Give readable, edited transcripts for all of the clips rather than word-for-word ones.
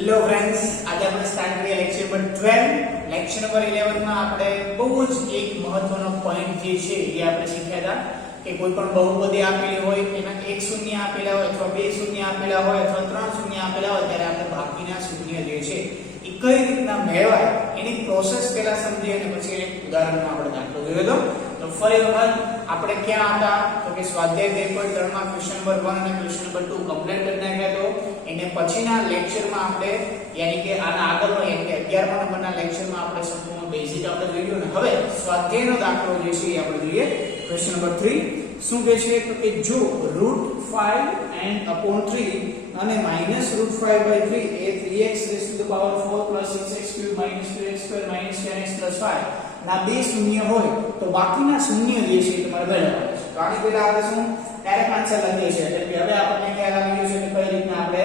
Hello friends, આજે આપણે start કરીએ લેક્ચર નંબર 12. લેક્ચર નંબર 11 માં આપણે બહુ જ એક મહત્વનો પોઈન્ટ જે છે એ આપણે શીખ્યા હતા કે કોઈ પણ બહુપદી આપેલી હોય એના એક શૂન્ય આપેલા હોય અથવા બે શૂન્ય આપેલા હોય અથવા ત્રણ શૂન્ય આપેલા હોય ત્યારે આપણે બાકીના શૂન્ય જે છે એ કઈ રીતના મેળવાય એની પ્રોસેસ પહેલા સમજીએ અને પછી એક ઉદાહરણમાં આપણે દાખલો જોયો હતો. તો ફરી વખત આપણે ક્યાં હતા તો કે સ્વાધ્યાય 2.3 માં ક્વેશ્ચન નંબર 1 અને ક્વેશ્ચન નંબર 2 કમ્પ્લીટ કરી નાખ્યા તો એને પછીના લેક્ચરમાં આપણે યાની કે આના આગળનો એટલે 11મા નંબરના લેક્ચરમાં આપણે સંપૂર્ણ બેઝિક આપણે જોઈ લીધું ને હવે સ્વાધ્યાયનો દાખલો જે છે એ આપણે જોઈએ. ક્વેશ્ચન નંબર 3 શું કહે છે તો કે જો √5 and upon 3 અને -√5/3 એ 3x⁴ 6x³ -2x² -10x 5 ના બે શૂન્ય હોય તો બાકીના શૂન્ય જે છે તમારે મેળવવાના છે. તો આની પહેલા આપણે શું ડાયરેક્ટ આન્સર લખીએ છીએ એટલે કે હવે આપણને ખ્યાલ આવી ગયો છે કે કઈ રીતના આપણે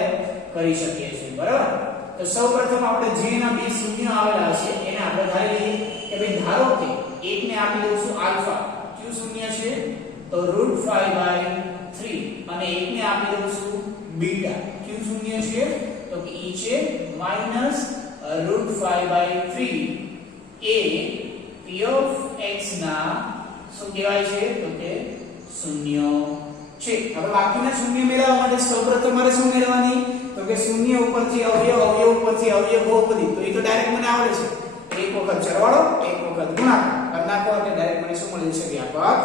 કરી શકીએ છીએ. બરાબર, તો સૌપ્રથમ આપણે જે ના બે શૂન્ય આવેલા છે એને આપણે ધારી લઈએ કે ભાઈ ધારો કે એકને આપી દઉં છું આલ્ફા, ક્યુ શૂન્ય છે તો √5/3 અને એકને આપી દઉં છું બીટા, ક્યુ શૂન્ય છે તો કે ઈ છે -√5/3 એ p of x ના શું કહેવાય છે તો કે શૂન્ય છે. હવે બાકીના શૂન્ય મેળવવા માટે સૌપ્રથમ મારે શું મેળવવાની તો કે શૂન્ય ઉપરથી અવયવ, અવયવ ઉપરથી અવયવ બહુપદી. તો એ તો ડાયરેક્ટ મને આવડે છે, એક વખત સરવાળો એક વખત ગુણાકાર કરી નાખો એટલે ડાયરેક્ટ મને શું મળી જશે વ્યાપક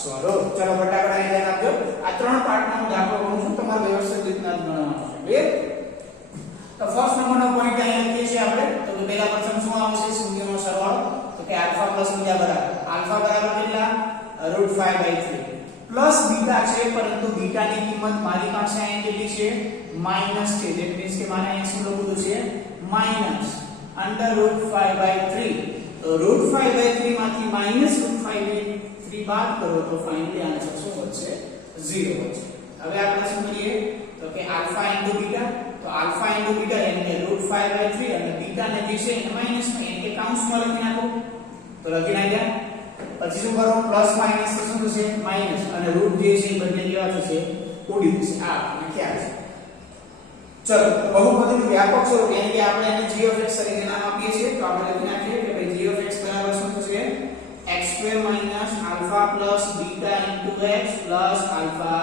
સ્વરૂપ. ચલો ફટાફટ અહીં ધ્યાન આપજો. આ ત્રણ પાર્ટમાં હું દાખલો કરું છું, તમારે વ્યવસ્થિત રીતના ગણવાનો છે. ક્લિયર? તો ફર્સ્ટ નંબરનો પોઈન્ટ અહીં લખીએ છીએ આપણે તો કે પહેલા પ્રથમ શું આવશે શૂન્યનો સરવાળો તો કે આલ્ફા પ્લસ બીટા બરાબર આલ્ફા બરાબર કેટલા √5/3 પ્લસ બીટા છે પરંતુ બીટાની કિંમત મારી પાસે અહીં કેટલી છે માઈનસ છે. ધેટ મીન્સ કે મારે અહીં શું લખવું છે -√5/3. તો √5/3 માંથી -√5/3 બાદ કરો તો ફાઇનલી આન્સર શું વધશે 0 વધશે. હવે આપણે શું કરીએ તો કે આલ્ફા * બીટા તો આલ્ફા * બીટા એટલે કે √5/3 અને બીટા ને જે છે એને માઈનસમાં એટલે કે કાઉન્સમાં લખી નાખો તો લખી નાખ્યા. પછી શું કરો પ્લસ માઈનસ તો શું થશે માઈનસ અને રૂટ જે છે બંને કેવા થશે ઉડી જશે. આ આપણને ખ્યાલ છે. ચલો બહુપદીનું વ્યાપક સ્વરૂપ એટલે કે આપણે એને g of x તરીકે નામ આપીએ છીએ તો આપણે લખી નાખીએ કે ભાઈ g of x બરાબર શું થશે x² - alpha plus beta * x plus alpha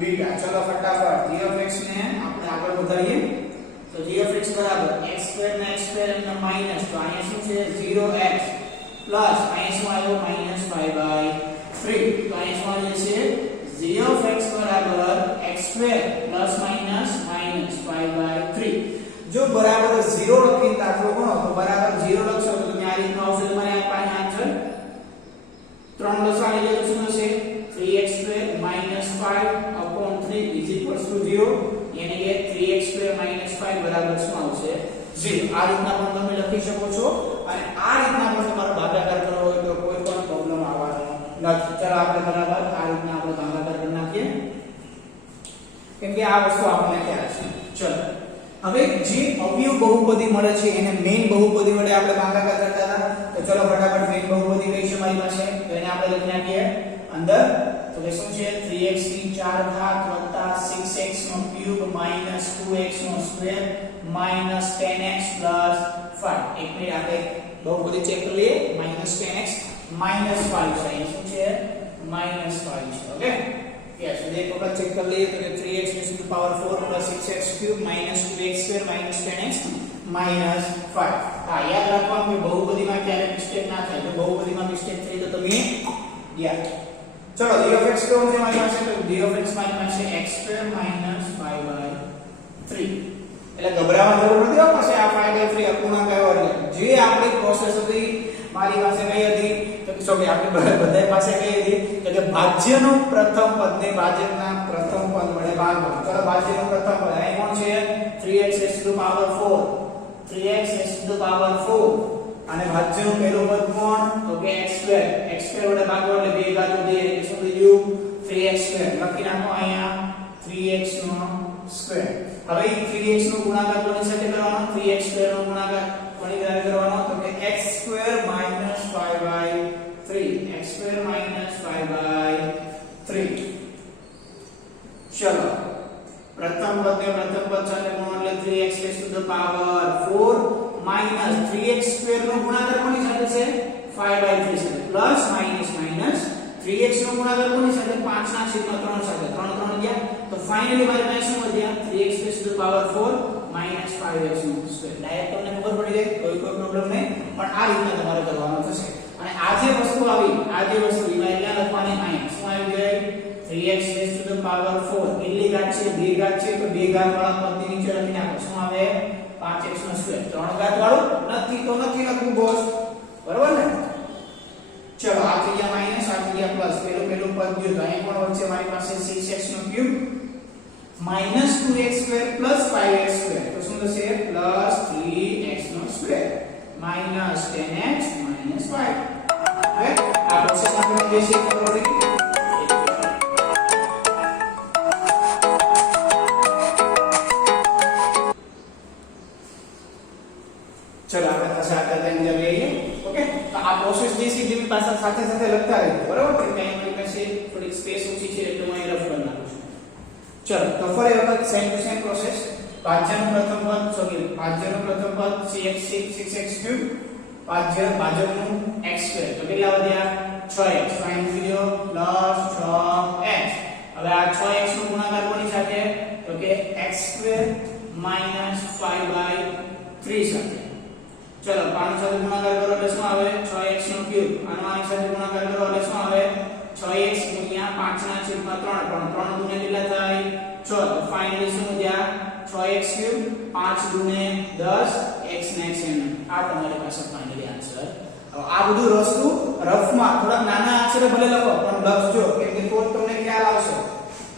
beta. ચલો ફટાફટ g of x ને આપણે આગળ વધારીએ તો g of x બરાબર x² ને x² અને માઈનસ તો અહીંયા શું છે 0x પ્લસ અહીંયા શું આવ્યો -5/3 તો અહીંયા શું આવે છે g of x બરાબર x² પ્લસ માઈનસ -5/3. જો બરાબર 0 લખીને દાખલો ગણો તો બરાબર 0 લખશો તો તમે આ રીતનું આવશે તમારે આ પાસે આન્સર 3 લસાડી લે તો શું થશે 3x² - 5/3 = 0 યાની કે 3x² - 5 બરાબર શું આવશે 0. આ રીતના પણ તમે લખી શકો છો અને આ રીતના પણ તમારો ભાગાકાર કરવો હોય તો કોઈ પણ પ્રોબ્લેમ આવવાનો નથી. ચાલો આપણે બરાબર આ રીતના આપણે ભાગાકાર કરી નાખીએ કેમ કે આ વસ્તુ આપણને ખ્યાલ છે. ચલો હવે જે અવયવ બહુપદી મળે છે એને મેઈન બહુપદી વડે આપણે ભાગાકાર કરતા હતા તો ચલો ફટાફટ મેઈન બહુપદી કઈ છે મારી પાસે તો એને આપણે લખી નાખીએ અંદર તો કે શું છે 3x⁴ 6x³ -2x² -10x 5. એક મિનિટ આપણે બહુપદી ચેક કરી લઈએ -10x -5 છે અહીં શું છે -5 છે. ઓકે યસ તો એક વખત ચેક કરી લઈએ તો કે 3x⁴ 6x³ -2x² -10x -5. હા યાદ રાખવાનું કે બહુપદીમાં ક્યારે મિસ્ટેક ના થાય. જો બહુપદીમાં મિસ્ટેક થઈ તો તમે યાદ. ચલો g of x કેવું છે મારી પાસે તો g of x મારી પાસે x² - 5/3 એટલે ગભરાવા જરૂર નથી હો. પાસે આ 5/3 અપૂર્ણાંક આવ્યો એટલે જે આપણી પ્રોસેસ હતી મારી પાસે કઈ હતી તો કે સોરી આપણી બધાય પાસે કઈ હતી તો કે ભાજ્યનો પ્રથમ પદને ભાજકના પ્રથમ પદ વડે ભાગવાનું. ચલો ભાજ્યનો પ્રથમ પદ અહીં કોણ છે 3x⁴ 3x⁴ અને ભાજ્યનું પહેલું પદ કોણ તો કે x² વડે ભાગો એટલે બે બાજુ દે એટલે શું થઈ ગયું 3x² લખી નાખો અહીંયા 3x². હવે એ 3x નો ગુણાકાર કોની સાથે કરવાનો 3x² નો ગુણાકાર કોની સાથે કરવાનો તો કે x² - 5/3 x² - 5/3. ચલો પ્રથમ પદ સાથે ગુણો એટલે 3x raised to the power 4 minus 3x square નો ગુણાકાર કોની સાથે છે 5/3 સાથે પ્લસ માઈનસ 3x નો ગુણાકાર કોની સાથે 5 ના છેદમાં 3 સાથે 3 3 ગયા તો ફાઇનલી મારી પાસે શું વધ્યા 3x raised to the power 4 minus 5x square. Direct તમને ખબર પડી જાય કોઈ પ્રોબ્લેમ નહીં, પણ આ રીતના તમારે કરવાનું થશે. અને આ જે વસ્તુ આવી, આ જે વસ્તુ એમાં ક્યાં લખવાની અહીંયા શું આવી જાય 3x raised to the power 4 કેટલી ઘાત છે 2 ઘાત છે તો 2 ઘાત વાળા પદની નીચે લખી નાખો શું આવે 5x નો સ્ક્વેર. 3 ઘાત વાળું નથી તો નથી લખવું બોસ, બરોબર ને. ચલો આ થઈ ગયા માઈનસ, આ થઈ ગયા પ્લસ. પેલું પદ જો તો અહીં પણ વચ્ચે મારી પાસે 6x નો cube minus 2x square plus 5x square તો શું થશે plus 3x નો સ્ક્વેર minus 10x minus 5. હવે આ પ્રોસેસ આપણે બેસિક પ્રોબ્લેમ ચલો આપણે પાછા આતા અંદર લઈએ. ઓકે, તો આ પ્રોસેસ જે છે જેની પાછા સાથે સાથે લખતા રહીએ, બરાબર છે. કઈ મારી પાસે થોડી સ્પેસ ઓછી છે એટલે હું અહીં રફ કરી નાખું છું. ચલો તો ફરી વખત સેમ ટુ સેમ પ્રોસેસ. ભાજ્યનું પ્રથમ પદ ભાજ્યનું પ્રથમ પદ 6x ક્યુબ ભાજકનું x સ્ક્વેર તો કેટલા વધ્યા 6x fine video plus 6x. હવે આ 6x નો ગુણાકાર કોની સાથે તો કે x સ્ક્વેર minus 5/3 સાથે. ચલો આની સાથે ગુણાકાર કરો એટલે શું આવે 6x નો ક્યુબ. આની સાથે ગુણાકાર કરો એટલે શું આવે 6x ગુણ્યા 5 ના છેદમાં 3 પણ 3 ગુણ્યા કેટલા થાય 6 તો ફાઇનલી શું વધ્યા 6x ક્યુબ 5 ગુણ્યા 10 x ને x એમ. આ તમારી પાસે ફાઇનલી આન્સર. હવે આ બધું વસ્તુ રફમાં થોડા નાના અક્ષરે ભલે લખો પણ લખજો કેમ કે તો તમને ખ્યાલ આવશે.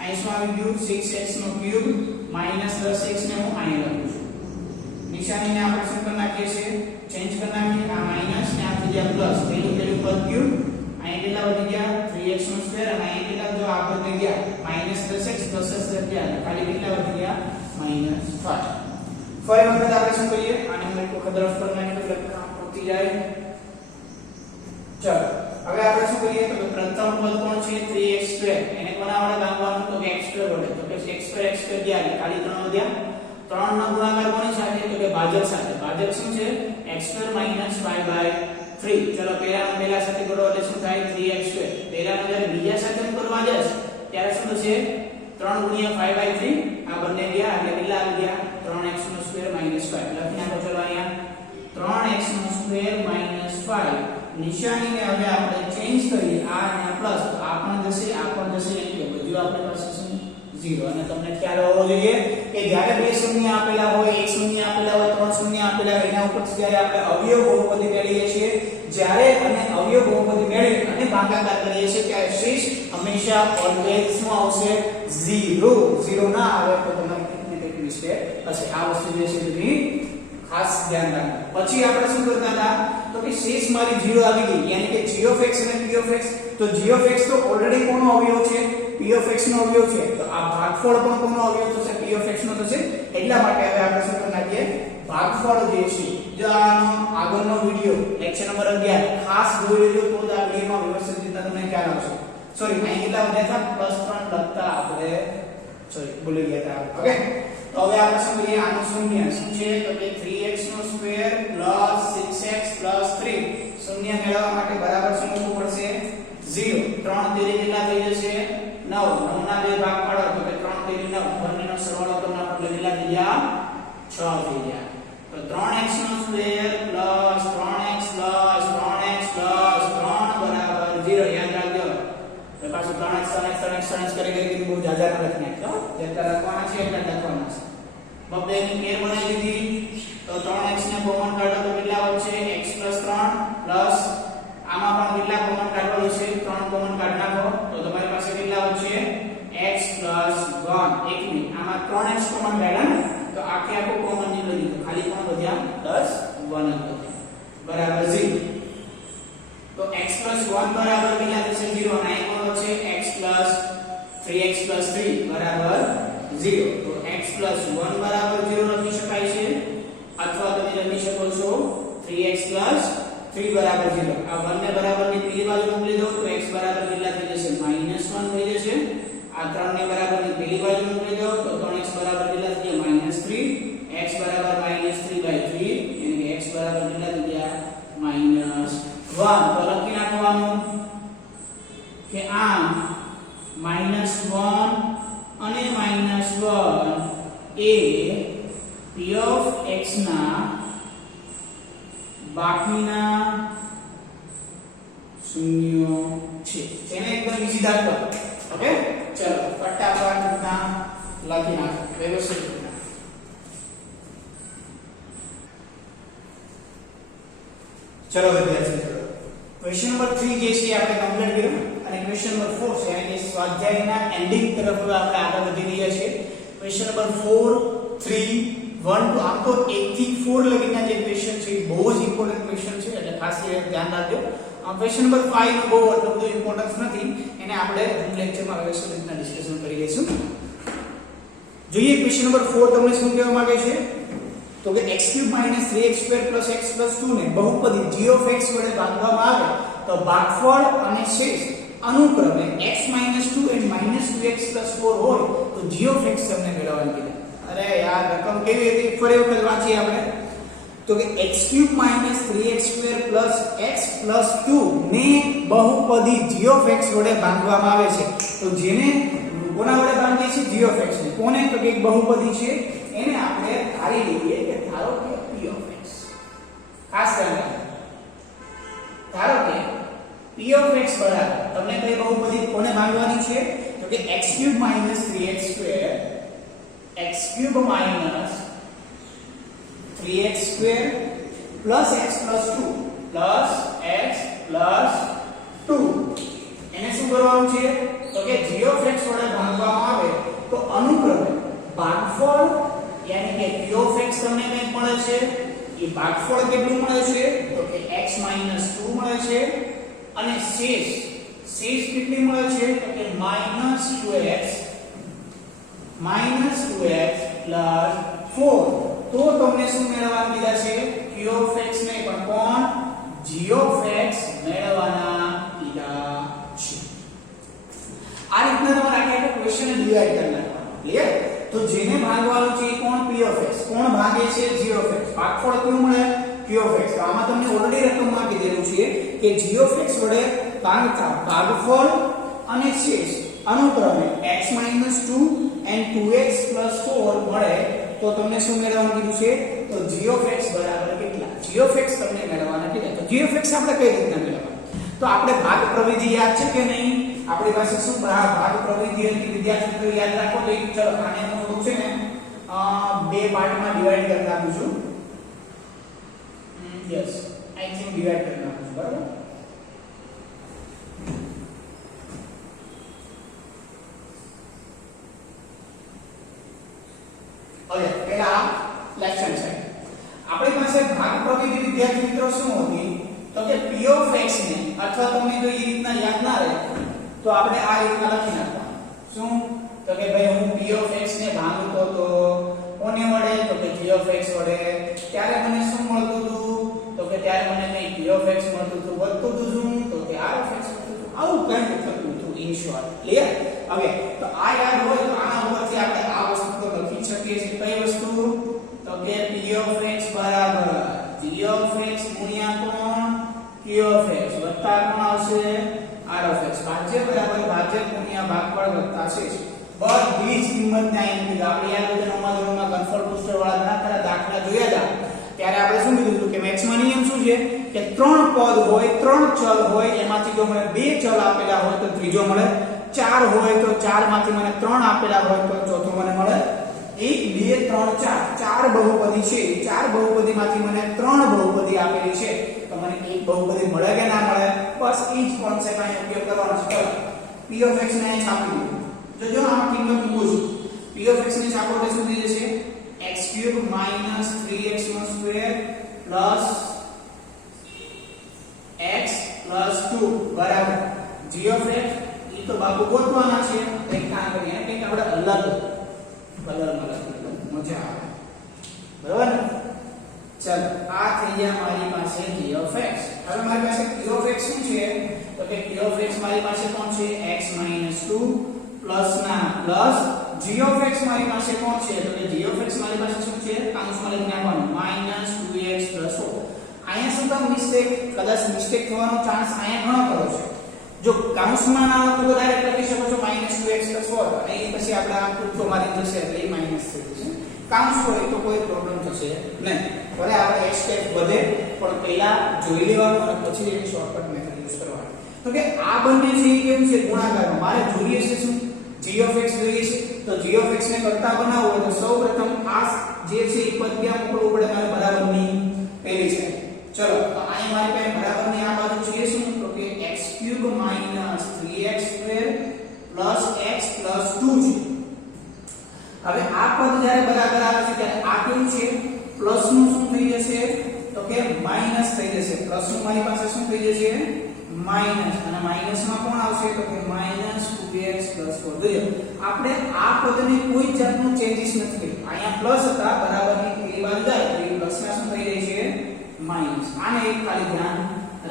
અહીં શું આવી ગયું 6x નો ક્યુબ minus 10x ને હું અહીં લખું છું. નિશાનીને આપણે શું કરી નાખીએ છીએ ચેન્જ કરી નાખીએ. આ માઈનસ ને આ થઈ ગયા પ્લસ. પેલું પદ ક્યુબ અહીં કેટલા વધી ગયા 3x નો સ્ક્વેર અને અહીં કેટલા જો આ પદ ગયા minus 10x 10x ગયા ખાલી કેટલા વધી ગયા minus 5. ફરી વખત આપણે શું કરીએ આને હું એક વખત રફ કરી નાખીએ તો કામ પૂર્તિ જાય. ચલો હવે આપણે શું કરીએ તો પ્રથમ પદ કોણ છે 3x સ્ક્વેર એને કોના વડે ભાગવાનું તો કે x સ્ક્વેર વડે. તો કે x સ્ક્વેર ગયા એટલે ખાલી 3 વધ્યા. 3 નો ગુણાકાર કોની સાથે તો કે ભાજક સાથે. ભાજક શું છે x સ્ક્વેર minus 5/3. ચલો પહેલા સાથે કરો એટલે શું થાય 3x સ્ક્વેર. પહેલાનો જ્યારે બીજા સાથે કરવા જશ ત્યારે શું થશે 3 ગુણ્યા 5/3 આ બંને ગયા એટલે કેટલા આવી ગયા 3x નો સ્ક્વેર minus 5. લખી નાખો ચલો અહીંયા 3x નો સ્ક્વેર minus 5. નિશાનીને હવે આપણે ચેન્જ કરીએ આ અને પ્લસ તો આ પણ જશે આ પણ જશે એટલે બધું આપણી પાસે છે 0. અને તમને ખ્યાલ હોવો જોઈએ કે જ્યારે બે શૂન્ય આપેલા હોય એક શૂન્ય આપેલા હોય ત્રણ શૂન્ય આપેલા હોય એના ઉપરથી જ્યારે આપણે અવયવ બહુપદી મેળવીએ છીએ જ્યારે અને અવયવ બહુપદી મેળવી અને ભાગાકાર કરીએ છીએ ત્યારે શેષ હંમેશા ઓલવેઝ શું આવશે 0 ના આવે તો તમારી કંઈક મિસ્ટેક હશે. આ વસ્તુ જે છે બધી ખાસ ધ્યાન રાખો. પછી આપણે શું કરતા હતા તો કે શેષ મારી 0 આવી ગઈ યાની કે g of x અને p of x. તો g of x તો ઓલરેડી કોનો અવયવ છે p of x નો અવયવ છે તો આ ભાગફળ પણ કોનો અવયવ થશે p of x નો થશે. એટલા માટે હવે આપણે શું કરી નાખીએ ભાગફળ જે છે જો આનો આગળનો વિડિયો લેક્ચર નંબર 11 ખાસ જોઈ લેજો તો આ વિડિયોમાં વ્યવસ્થિત રીતે તમને ખ્યાલ આવશે. સોરી અહીં કેટલા વધ્યા હતા +3 લખતા આપણે સોરી ભૂલી ગયા હતા. ઓકે તો હવે આપણે શું કરીએ આનું શૂન્ય શું છે તો કે 3x નો સ્ક્વેર 6x 3 શૂન્ય મેળવવા માટે બરાબર શું મૂકવું પડશે 0. 3 તેરી કેટલા થઈ જશે 9. 9 ના બે ભાગ પાડો તો કે 3 તેરી 9 બંનેનો સરવાળો કરવાનો એટલે કેટલા થઈ ગયા 6 થઈ ગયા. તો 3x નો સ્ક્વેર 3x 0 યાદ રાખજો. તો પાછું 3x કરી બહુ જાજા ન લખી નાખજો. જેટલા લખવાના છે એટલા લખવાના છે. બબ્બેની પેર બનાવી દીધી તો 3x ને કોમન કાઢો તો કેટલા વધશે x 3 પ્લસ આમાં પણ કેટલા કોમન કાઢવાનું છે 3 કોમન કાઢ નાખો તો તમારી પાસે કેટલા વધશે x 1 એક મિનિટ આમાં 3x કોમન કાઢ્યા ને તો આખે આખો કોમન ની લીધું ખાલી પણ વધ્યા 10 1 જ બરાબર 0. તો x 1 બરાબર કેટલા થશે 0 અને અહીં કોણ છે x 3x 3 બરાબર 0. તો x 1 બરાબર 0 લખી શકાય છે અથવા તમે લખી શકો છો 3x 3 બરાબર 0. આ 1 ને બરાબરની પેલી બાજુ મોકલી દો તો x બરાબર કેટલા થઈ જશે -1 થઈ જશે. આ 3 ને બરાબરની પેલી બાજુ મોકલી દો તો 3x A p of x ના બાકીના શૂન્યો છે. જેને એકદમ ઈઝી દાખલો. ઓકે, ચલો ફટાફટ રીતના લખી નાખો વ્યવસ્થિત રીતના. ચલો વિદ્યાર્થી મિત્રો, ક્વેશ્ચન નંબર 3 જે છે આપણે કમ્પ્લીટ કર્યું અને ક્વેશ્ચન નંબર 4 છે એટલે સ્વાધ્યાયના એન્ડિંગ તરફ આપણે આગળ વધી રહ્યા છીએ. ક્વેશ્ચન નંબર 4 3 1 2 આમ તો 1 થી 4 લગીના જે ક્વેશ્ચન છે એ બહુ જ ઇમ્પોર્ટન્ટ ક્વેશ્ચન છે એટલે ખાસ ધ્યાન રાખજો. ક્વેશ્ચન નંબર 5 નો બહુ એટલો બધો ઇમ્પોર્ટન્સ નથી, એને આપણે લેક્ચરમાં વ્યવસ્થિત રીતના ડિસ્કશન કરી લઈશું. જોઈએ ક્વેશ્ચન નંબર 4 તમને શું કહેવા માંગે છે તો કે x³ - 3x² + x + 2 ને બહુપદી g of x વડે ભાગવામાં આવે તો ભાગફળ અને શેષ અનુક્રમે x - 2 and -2x + 4 હોય તો g of x તમને મેળવવાનું કીધું. અરે યાર રકમ કેવી હતી ફરી વખત વાંચીએ આપણે તો કે x³ - 3x² + x + 2 ને બહુપદી g of x વડે ભાગવામાં આવે છે તો જેને કોના વડે ભાગીએ છીએ g of x ને કોને તો કે એક બહુપદી છે એને આપણે ધારી લઈએ કે ધારો કે p of x. ખાસ ધ્યાન ધારો કે p of x બરાબર તમને કઈ બહુપદી કોને ભાગવાની છે તો કે x³ - 3x² x³ - 3x² plus x plus 2 plus x plus 2 એને શું કરવાનું છે તો કે g of x વડે ભાગવામાં આવે તો અનુક્રમે ભાગફળ યાની કે p of x તમને કંઈ મળે છે એ ભાગફળ કેટલું મળે છે તો કે x - 2 મળે છે અને શેષ કેટલી મળે છે તો કે -2x plus 4 તો તમને શું મેળવવાનું કીધા છે q of x ને પણ કોણ g of x મેળવવાના કીધા છે. આ રીતના તમારે આખા ક્વેશ્ચન ડિવાઇડ કરી નાખવાનો. ક્લિયર? તો જેને ભાગવાનું છે એ કોણ p of x કોણ ભાગે છે g of x ભાગફળ કેટલું મળે q of x. તો આમાં તમને ઓલરેડી રકમ આપી દેલું છે કે g of x વડે ભાગતા ભાગફળ અને શેષ અનુક્રમે x - 2 and 2x + 4 મળે તો તમને શું મેળવવાનું કીધું છે તો g of x બરાબર કેટલા g of x તમને મેળવવાના કીધા. તો g of x આપણે કઈ રીતના મેળવવાનું તો આપણે ભાગ પ્રવિધિ યાદ છે કે નહીં આપણી પાસે શું ભાગ પ્રવિધિ હતી વિદ્યાર્થી મિત્રો યાદ રાખો તો ચલો આને હું થોડું છે ને બે પાર્ટમાં ડિવાઇડ કરી નાખું છું. યસ આઈ થિંક ડિવાઇડ કરી નાખું છું બરાબર. હવે પહેલા લેફ્ટ હેન્ડ સાઈડ આપણી પાસે ભાગ પ્રવિધિ વિદ્યાર્થી મિત્રો શું હતી તો કે p of x ને અથવા તમને જો એ રીતના યાદ ના રહે તો આપણે આ રીતના લખી નાખવાનું. શું તો કે ભાઈ હું p of x ને ભાગતો તો કોને વડે તો કે g of x વડે ત્યારે મને શું મળતું હતું તો કે ત્યારે મને કઈ p of x મળતું હતું વધતું હતું શું તો કે r of x મળતું હતું. આવું કંઈક થતું હતું ઇન શોર્ટ. ક્લિયર? હવે તો આ યાદ હોય તો આના ઉપરથી આપણે આ વસ્તુ તો લખી શકીએ છીએ. કઈ વસ્તુ તો કે p of x બરાબર g of x ગુણ્યા કોણ q of x વત્તા કોણ આવશે r of x. ભાજ્ય બરાબર ભાજ્ય ગુણ્યા ભાગફળ વત્તા શેષ. બધી જ કિંમતને અહીં મૂકી દો. આપણે યાદ હોય તો નવમા ધોરણમાં ઘનફળ પુસ્તક વાળા ઘણા ખરા દાખલા જોયા હતા ત્યારે આપણે શું કીધું હતું કે મેથ્સમાં નિયમ શું છે કે ત્રણ પદ હોય ત્રણ ચલ હોય એમાંથી જો મને બે ચલ આપેલા હોય તો ત્રીજો મળે, ચાર હોય તો ચાર માંથી મને ત્રણ આપેલા હોય તો ચોથો મને મળે. 1 2 3 4 ચાર બહુપદી છે. ચાર બહુપદીમાંથી મને ત્રણ બહુપદી આપેલી છે તો મને એક બહુપદી મળે કે ના મળે બસ એ જ કોન્સેપ્ટ અહીં ઉપયોગ કરવાનો છે. p of x ને અહીં છાપી દો. જો આ કિંમત મૂકું છું p of x ને છાપો એટલે શું થઈ જશે x³ - 3x² plus x plus 2 બરાબર g of x ઈ તો બાબુ ગોતવાના છે. એક કામ કરીએ કંઈક આપણે અલગ કલરમાં લખીએ મજા આવે બરાબર ને. ચાલો આ થઈ ગયા મારી પાસે g of x. હવે મારી પાસે q of x શું છે તો કે q of x મારી પાસે કોણ છે x - 2 પ્લસ ના પ્લસ g of x મારી પાસે કોણ છે તો કે g of x મારી પાસે શું છે કાઉન્સમાં લખી નાખવાનું -2x + 4. અહીંયા શું કામ મિસ્ટેક કદાચ મિસ્ટેક થવાનો ચાન્સ અહીંયા ઘણો ખરો છે જો કૌંસમાં ના હોય તો ડાયરેક્ટ લખી શકો છો -2x + 4 અને એ પછી આપણે આ કૂદકો મારી જશે એટલે એ માઈનસ થઈ જશે. કૌંસ હોય તો કોઈ પ્રોબ્લેમ થશે નહીં. ભલે આપણે એક સ્ટેપ વધે પણ પહેલા જોઈ લેવાનું અને પછી એની શોર્ટકટ મેથડ યુઝ કરવાની. તો કે આ બંને છે એ કેવું છે ગુણાકારમાં. મારે જોઈએ છે શું g of x જોઈએ છે. તો g of x ને કરતા બનાવવો હોય તો સૌપ્રથમ આ જે છે એ પદ ક્યાં મૂકવું પડે મારે બરાબરની પહેલી છે. ચલો તો અહીંયા મારી પાસે બરાબરની આ બાજુ છે શું તો કે x³ - 3x² + x + 2 છે. હવે આ પદ જ્યારે બરાબર આવે છે ત્યારે આ કેવું છે પ્લસ નું શું થઈ જશે તો કે માઈનસ થઈ જશે. પ્લસ નું મારી પાસે શું થઈ જશે માઈનસ અને માઈનસ માં કોણ આવશે તો કે -2x + 4. જોઈએ આપણે આ પદને કોઈ જાતનું ચેન્જીસ નથી કર્યું. અહીંયા પ્લસ હતા બરાબરની પેલી બાજુ જાય તો એ પ્લસ માં શું થઈ જાય છે માઈનસ. આને એક ખાલી ધ્યાન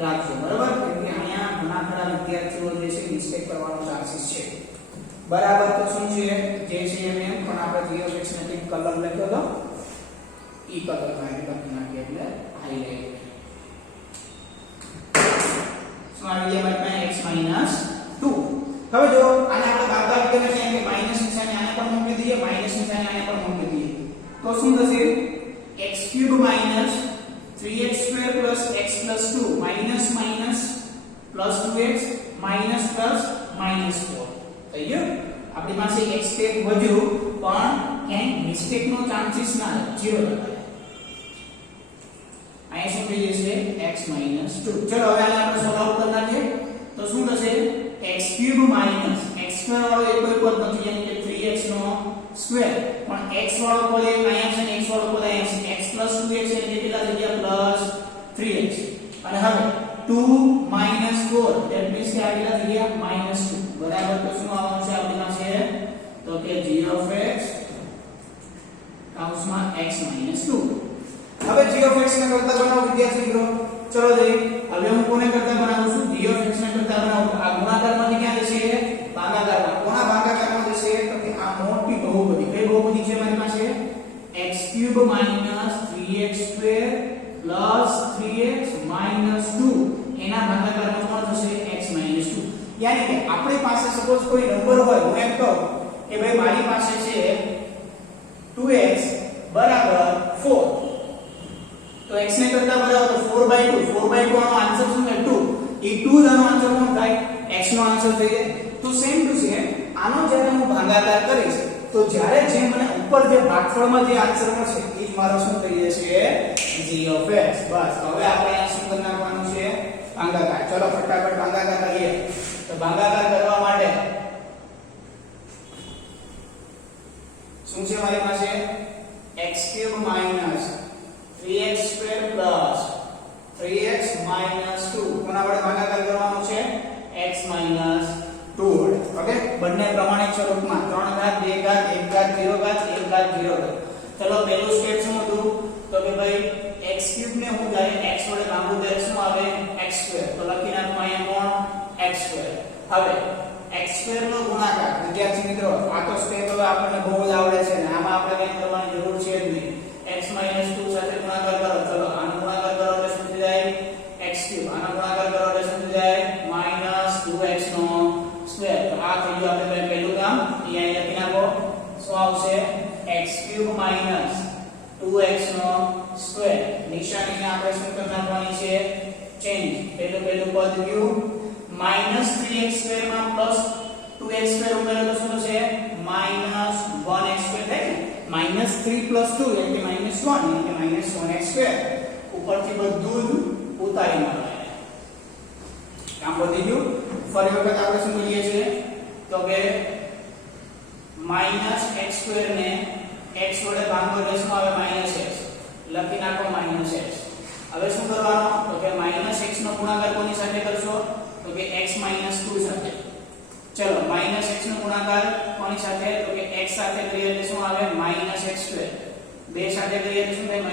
રાખજો બરાબર. કેમ કે અહીંયા ઘણા ખરા વિદ્યાર્થીઓ જે છે મિસ્ટેક કરવાનો ચાન્સીસ છે. બરાબર તો શું છે જે છે એમ પણ આપણે g of x ને ટીક કલર લખ્યો તો ઈ કલર માં લખી નાખીએ એટલે હાઈલાઈટ શું આવી ગયા મારી પાસે x - 2. હવે જો આને આપણે બાદબાકી કરીએ છીએ કે માઈનસ નિશાની આને પણ મૂકી દઈએ માઈનસ નિશાની આને પણ મૂકી દઈએ તો શું થશે x³ - 3x² + x + 2 minus minus plus 2x minus plus minus 4 થઈ ગયું. આપણી પાસે એક સ્ટેપ વધ્યું પણ ક્યાંય મિસ્ટેક નો ચાન્સીસ ના 0 લખાય. અહીંયા શું થઈ જશે x - 2. ચલો હવે આને આપણે સોલ્વ આઉટ કરી નાખીએ તો શું થશે x³ - x² વાળો એક કોઈ પદ નથી યાની કે 3x નો સ્ક્વેર પણ x વાળો પદ એક અહીંયા છે ને x વાળો પદ અહીંયા છે x + 2x એટલે કેટલા થઈ ગયા +3x અને હવે 2 - 4 that means કે આ કેટલા થઈ ગયા -2 બરાબર. તો શું આવવાનું છે આપણી પાસે તો કે g of x કૌંસમાં x - 2. હવે g of x ને કરતા બનાવો વિદ્યાર્થી મિત્રો. ચલો જઈ હવે હું કોને કરતા બનાવું છું g of x ને કરતા બનાવું. આ ગુણાકારમાંથી ક્યાં જશે ભાગાકારમાં. કોના ભાગાકારમાં જશે તો કે આ મોટી બહુપદી. કઈ બહુપદી છે મારી પાસે x³ - 3x² + 3x - 2 એના ભાગાકારમાં કોણ થશે x - 2. યાની કે આપણી પાસે સપોઝ કોઈ નંબર હોય હું એમ કહું કે ભાઈ મારી પાસે છે 2x = 4 તો x ને કરતા બરાબર તો 4/2 4/2 નો આન્સર શું થાય 2 એ 2 નો આન્સર કોણ થાય x નો આન્સર થઈ જાય. તો સેમ ટુ સેમ આનો જ્યારે હું ભાગાકાર કરીશ તો જ્યારે જે મને ઉપર જે ભાગફળમાં જે આન્સર મળશે એ જ મારો શું થઈ જશે g of x. બસ હવે આપણે આ શું કરી નાખવાનું છે ભાગાકાર. ચલો ફટાફટ ભાગાકાર કરીએ. તો ભાગાકાર કરવા માટે શું છે મારી પાસે x³ - 3x² + 3x - 2 કોના વડે ભાગાકાર કરવાનો છે x - 2 વડે. ઓકે બંને પ્રમાણિક સ્વરૂપમાં 3 ઘાત 2 ઘાત 1 ઘાત 0 ઘાત 1 ઘાત 0 ઘાત. ચલો પહેલું સ્ટેપ શું હતું તો કે ભાઈ x³ ને હું જ્યારે x વડે ભાગું ત્યારે શું આવે x². તો લખી નાખું અહીંયા કોણ x². હવે x² નો ગુણાકાર વિદ્યાર્થી મિત્રો આ તો સ્ટેપ હવે આપણને બહુ જ આવડે છે ને આમાં આપણે કંઈ કરવાની જરૂર છે જ નહીં. x - 2 સાથે ગુણાકાર કરો. ચલો આનો ગુણાકાર કરો એટલે શું થઈ જાય x³. આનો ગુણાકાર કરો એટલે શું થઈ જાય -2x નો સ્ક્વેર. તો આ થઈ ગયું આપણે પહેલું કામ. અહીંયા લખી નાખો શું આવશે x³ - 2x નો સ્ક્વેર. નિશાનીને આપણે શું કરી નાખવાની છે ચેન્જ. પહેલું પદ ગયું -3x² માં +2x² ઉમેરો તો શું થશે -1x² થાય ને -3 + 2 એટલે -1 એટલે -1x². ઉપરથી બધું જ ઉતારી નાખો. કામ પતી ગયું. ફરી વખત આપણે શું કરીએ છીએ તો કે -x² ને x વડે ભાગો એટલે શું આવે -x લખી નાખો -x. હવે શું કરવાનું તો કે -x નો ગુણાકાર કોની સાથે કરશો તો કે x - 2 સાથે. ચલો -x નો ગુણાકાર કોની સાથે તો કે x સાથે કરીએ એટલે શું આવે -x². 2 સાથે કરીએ એટલે શું થાય -+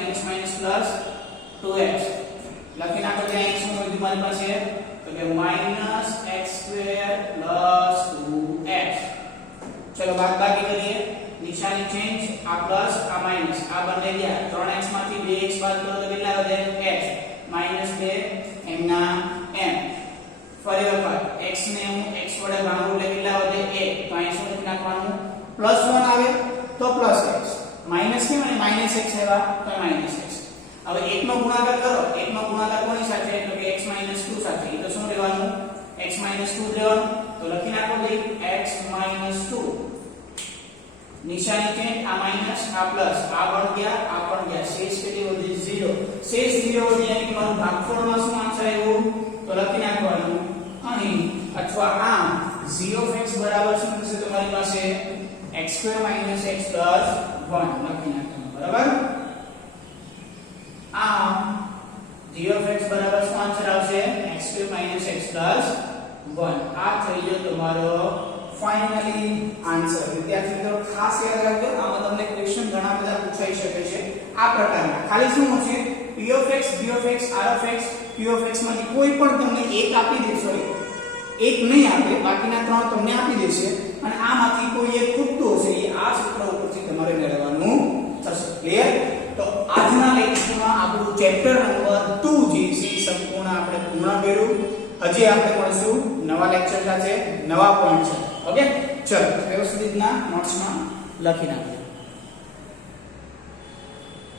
2x લખી નાખો. ત્યાં શું વધ્યું મારી પાસે તો કે -x² + 2x. ચલો બાદબાકી કરીએ. નિશાની ચેન્જ. આ પ્લસ આ માઈનસ આ બંને ગયા 3x માંથી 2x બાદ કરો તો કેટલા વધે x -2 એમના m. ફરી વખત x x ને હું x વડે ભાગું એટલે કેટલા વધે 1 તો અહીં શું લખી નાખવાનું +1 આવે તો +x માઈનસ કેમ અને -x આવ્યા તો -x હવે 1 નો ગુણાકાર કરો 1 નો ગુણાકાર કોની સાથે એટલે કે x - 2 સાથે એ તો શું લેવાનું x - 2 લેવાનું તો લખી નાખો ભાઈ x - 2 નિશાની ચેન્જ આ માઈનસ આ પ્લસ આ પણ ગયા શેષ કેટલી વધી 0 શેષ 0 વધી એટલે મારું ભાગફળમાં શું આન્સર આવ્યો તો લખી નાખવાનું અહીં અથવા આમ g of x બરાબર શું થશે તમારી પાસે x2 - x + 1 લખી નાખવાનું બરાબર આમ g of x બરાબર શું આન્સર આવશે x2 - x + 1 આ થઈ ગયો તમારો ફાઇનલી આન્સર વિદ્યાર્થી મિત્રો ખાસ યાદ રાખજો આમાં તમને ક્વેશ્ચન ઘણા બધા પૂછાઈ શકે છે આ પ્રકારના ખાલી શું છે p of x b of x r of x q of x માંથી કોઈ પણ તમને એક આપી દે સોરી એક નહીં આપે બાકીના ત્રણ તમને આપી દેશે અને આમાંથી કોઈ એક ખૂટતું હશે એ આ સૂત્ર ઉપરથી તમારે મેળવવાનું થશે ક્લિયર તો આજના લેક્ચરમાં આપણું ચેપ્ટર નંબર 2 જે છે સંપૂર્ણ આપણે પૂર્ણ કર્યું હજી આપણે મળશું નવા લેક્ચર સાથે નવા પોઈન્ટ છે ઓકે ચલો વ્યવસ્થિત રીતના નોટ્સમાં લખી નાખજો